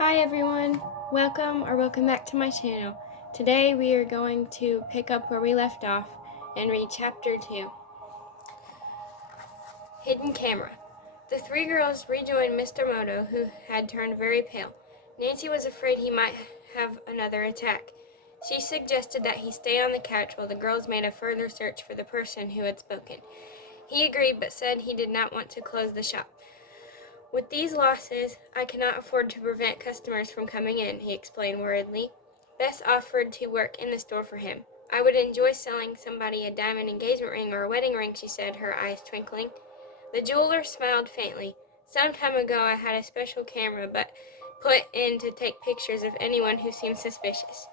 Hi everyone, welcome back to my channel. Today we are going to pick up where we left off and read chapter 2. Hidden Camera. The three girls rejoined Mr. Moto, who had turned very pale. Nancy was afraid he might have another attack. She suggested that he stay on the couch while the girls made a further search for the person who had spoken. He agreed but said he did not want to close the shop. With these losses, I cannot afford to prevent customers from coming in, he explained worriedly. Bess offered to work in the store for him. I would enjoy selling somebody a diamond engagement ring or a wedding ring, she said, her eyes twinkling. The jeweler smiled faintly. Some time ago I had a special camera put in to take pictures of anyone who seemed suspicious.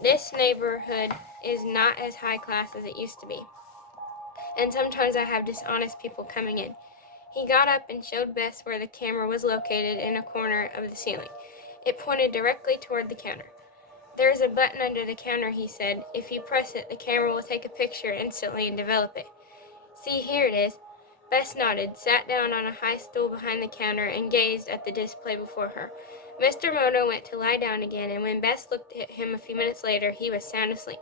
This neighborhood is not as high class as it used to be, and sometimes I have dishonest people coming in. He got up and showed Bess where the camera was located in a corner of the ceiling. It pointed directly toward the counter. There is a button under the counter, he said. If you press it, the camera will take a picture instantly and develop it. See, here it is. Bess nodded, sat down on a high stool behind the counter, and gazed at the display before her. Mr. Moto went to lie down again, and when Bess looked at him a few minutes later, he was sound asleep.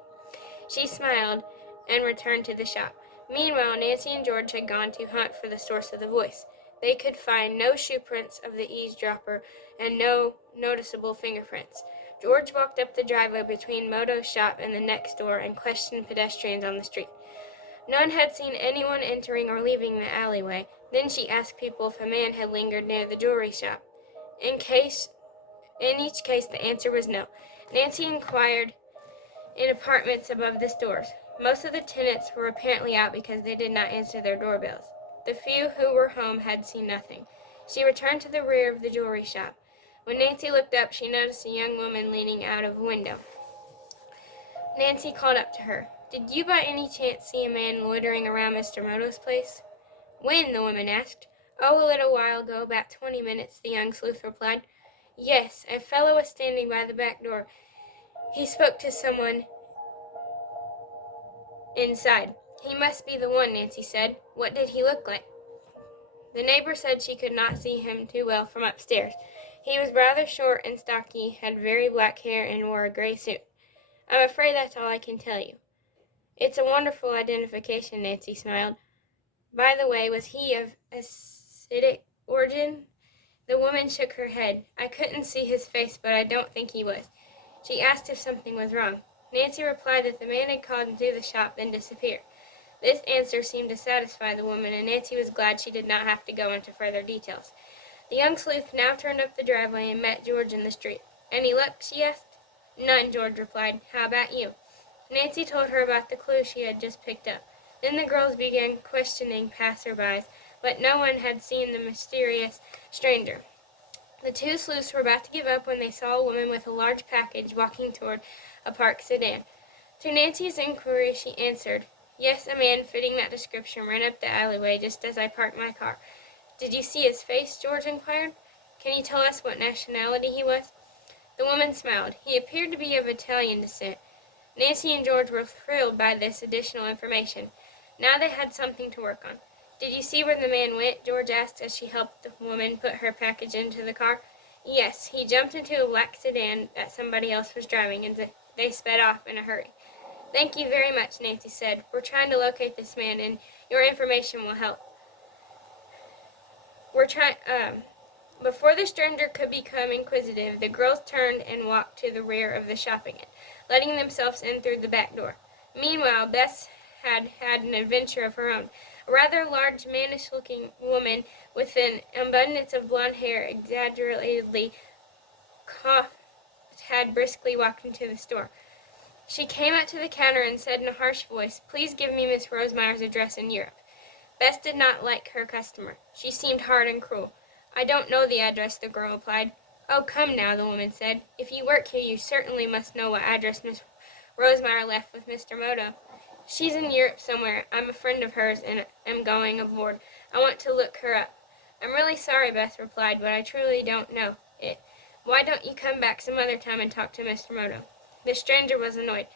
She smiled and returned to the shop. Meanwhile, Nancy and George had gone to hunt for the source of the voice. They could find no shoe prints of the eavesdropper and no noticeable fingerprints. George walked up the driveway between Moto's shop and the next door and questioned pedestrians on the street. None had seen anyone entering or leaving the alleyway. Then she asked people if a man had lingered near the jewelry shop. In each case, the answer was no. Nancy inquired in apartments above the stores. Most of the tenants were apparently out because they did not answer their doorbells. The few who were home had seen nothing. She returned to the rear of the jewelry shop. When Nancy looked up, she noticed a young woman leaning out of a window. Nancy called up to her. Did you by any chance see a man loitering around Mr. Moto's place? When? The woman asked. Oh, a little while ago, about 20 minutes, the young sleuth replied. Yes, a fellow was standing by the back door. He spoke to someone inside. He must be the one, Nancy said. What did he look like? The neighbor said she could not see him too well from upstairs. He was rather short and stocky, had very black hair, and wore a gray suit. I'm afraid that's all I can tell you. It's a wonderful identification, Nancy smiled. By the way, was he of Hasidic origin? The woman shook her head. I couldn't see his face, but I don't think he was. She asked if something was wrong. Nancy replied that the man had called into the shop, then disappeared. This answer seemed to satisfy the woman, and Nancy was glad she did not have to go into further details. The young sleuth now turned up the driveway and met George in the street. Any luck? She asked. None, George replied. How about you? Nancy told her about the clue she had just picked up. Then the girls began questioning passerbys, but no one had seen the mysterious stranger. The two sleuths were about to give up when they saw a woman with a large package walking toward a parked sedan. To Nancy's inquiry, she answered, Yes, a man fitting that description ran up the alleyway just as I parked my car. Did you see his face? George inquired. Can you tell us what nationality he was? The woman smiled. He appeared to be of Italian descent. Nancy and George were thrilled by this additional information. Now they had something to work on. Did you see where the man went? George asked as she helped the woman put her package into the car. Yes, he jumped into a black sedan that somebody else was driving, and they sped off in a hurry. Thank you very much, Nancy said. We're trying to locate this man, and your information will help. Before the stranger could become inquisitive, the girls turned and walked to the rear of the shop again, letting themselves in through the back door. Meanwhile, Bess had had an adventure of her own. A rather large, mannish-looking woman with an abundance of blonde hair, exaggeratedly coiffed, had briskly walked into the store. She came up to the counter and said in a harsh voice, Please give me Miss Rosemeyer's address in Europe. Bess did not like her customer. She seemed hard and cruel. I don't know the address, the girl replied. Oh, come now, the woman said. If you work here, you certainly must know what address Miss Rosemeyer left with Mr. Moto. She's in Europe somewhere. I'm a friend of hers and am going aboard. I want to look her up. I'm really sorry, Beth replied, but I truly don't know it. Why don't you come back some other time and talk to Mr. Moto? The stranger was annoyed.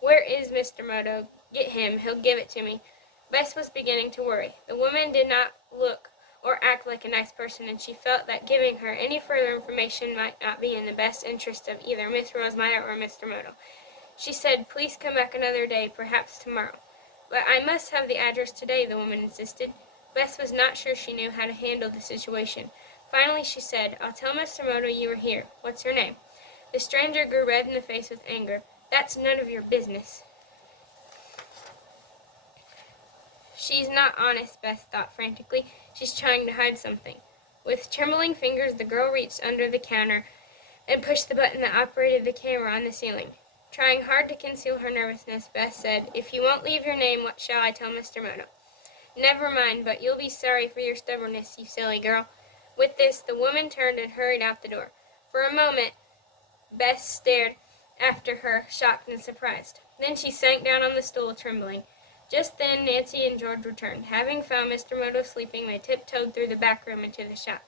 Where is Mr. Moto? Get him. He'll give it to me. Bess was beginning to worry. The woman did not look or act like a nice person, and she felt that giving her any further information might not be in the best interest of either Miss Rosemeyer or Mr. Moto. She said, "Please come back another day, perhaps tomorrow." "But I must have the address today," the woman insisted. Bess was not sure she knew how to handle the situation. Finally she said, "I'll tell Mr. Moto you were here. What's your name?" The stranger grew red in the face with anger. "That's none of your business." She's not honest, Bess thought frantically. She's trying to hide something. With trembling fingers, the girl reached under the counter and pushed the button that operated the camera on the ceiling. Trying hard to conceal her nervousness, Bess said, "If you won't leave your name, what shall I tell Mr. Moto?" "Never mind, but you'll be sorry for your stubbornness, you silly girl." With this, the woman turned and hurried out the door. For a moment, Bess stared after her, shocked and surprised. Then she sank down on the stool, trembling. Just then Nancy and George returned. Having found Mr. Moto sleeping, they tiptoed through the back room into the shop.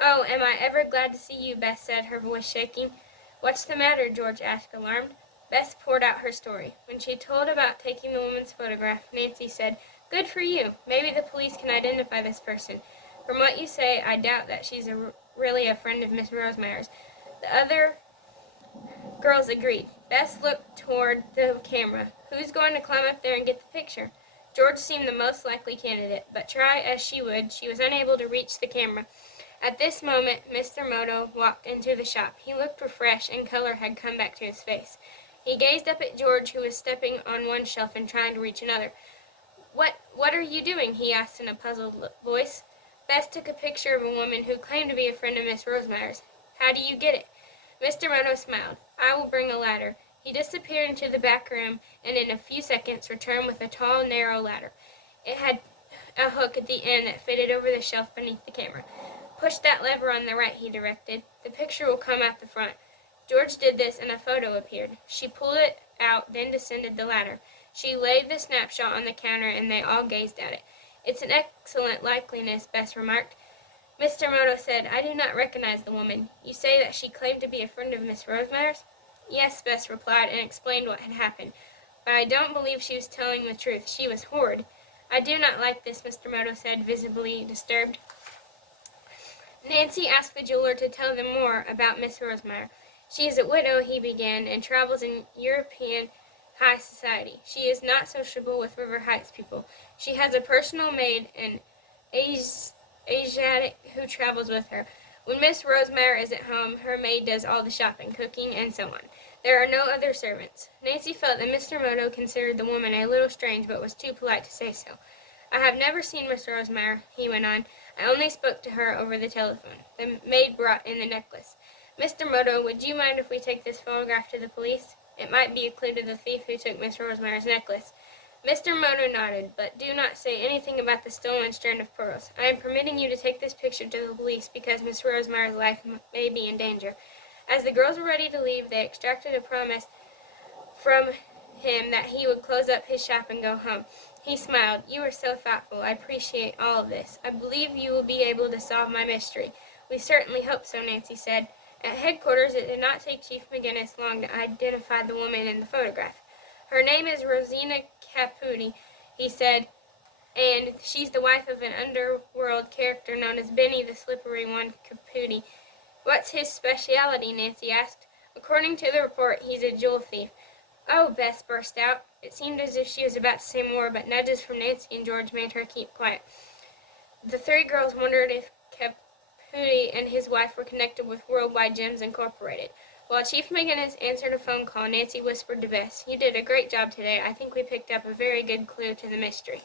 "Oh, am I ever glad to see you," Bess said, her voice shaking. "What's the matter?" George asked, alarmed. Bess poured out her story. When she told about taking the woman's photograph, Nancy said, "Good for you. Maybe the police can identify this person. From what you say, I doubt that she's really a friend of Miss Rosemeyer's." The other girls agreed. Bess looked toward the camera. "Who's going to climb up there and get the picture?" George seemed the most likely candidate, but try as she would, she was unable to reach the camera. At this moment, Mr. Moto walked into the shop. He looked refreshed, and color had come back to his face. He gazed up at George, who was stepping on one shelf and trying to reach another. What are you doing?" he asked in a puzzled voice. Bess took a picture of a woman who claimed to be a friend of Miss Rosemeyer's. "How do you get it?" Mr. Moto smiled. "I will bring a ladder." He disappeared into the back room, and in a few seconds returned with a tall, narrow ladder. It had a hook at the end that fitted over the shelf beneath the camera. "Push that lever on the right," he directed. "The picture will come out the front." George did this, and a photo appeared. She pulled it out, then descended the ladder. She laid the snapshot on the counter, and they all gazed at it. "It's an excellent likeness," Bess remarked. Mr. Moto said, "I do not recognize the woman. You say that she claimed to be a friend of Miss Rosemeyer's?" "Yes," Bess replied, and explained what had happened. "But I don't believe she was telling the truth. She was horrid." "I do not like this," Mr. Moto said, visibly disturbed. Nancy asked the jeweler to tell them more about Miss Rosemeyer. "She is a widow," he began, "and travels in European high society. She is not sociable with River Heights people. She has a personal maid, an Asiatic, who travels with her. When Miss Rosemeyer is at home, her maid does all the shopping, cooking, and so on. There are no other servants." Nancy felt that Mr. Moto considered the woman a little strange, but was too polite to say so. "I have never seen Miss Rosemeyer," he went on. "I only spoke to her over the telephone." The maid brought in the necklace. "Mr. Moto, would you mind if we take this photograph to the police? It might be a clue to the thief who took Miss Rosemeyer's necklace." Mr. Moto nodded. "But do not say anything about the stolen strand of pearls. I am permitting you to take this picture to the police because Miss Rosemeyer's life may be in danger." As the girls were ready to leave, they extracted a promise from him that he would close up his shop and go home. He smiled. "You are so thoughtful. I appreciate all of this. I believe you will be able to solve my mystery." "We certainly hope so," Nancy said. At headquarters, it did not take Chief McGinnis long to identify the woman in the photograph. "Her name is Rosina Caputi," he said, "and she's the wife of an underworld character known as Benny the Slippery One Caputi." "What's his specialty?" Nancy asked. "According to the report, he's a jewel thief." "Oh!" Bess burst out. It seemed as if she was about to say more, but nudges from Nancy and George made her keep quiet. The three girls wondered if Caputi and his wife were connected with Worldwide Gems Incorporated. While Chief McGinnis answered a phone call, Nancy whispered to Bess, "You did a great job today. I think we picked up a very good clue to the mystery."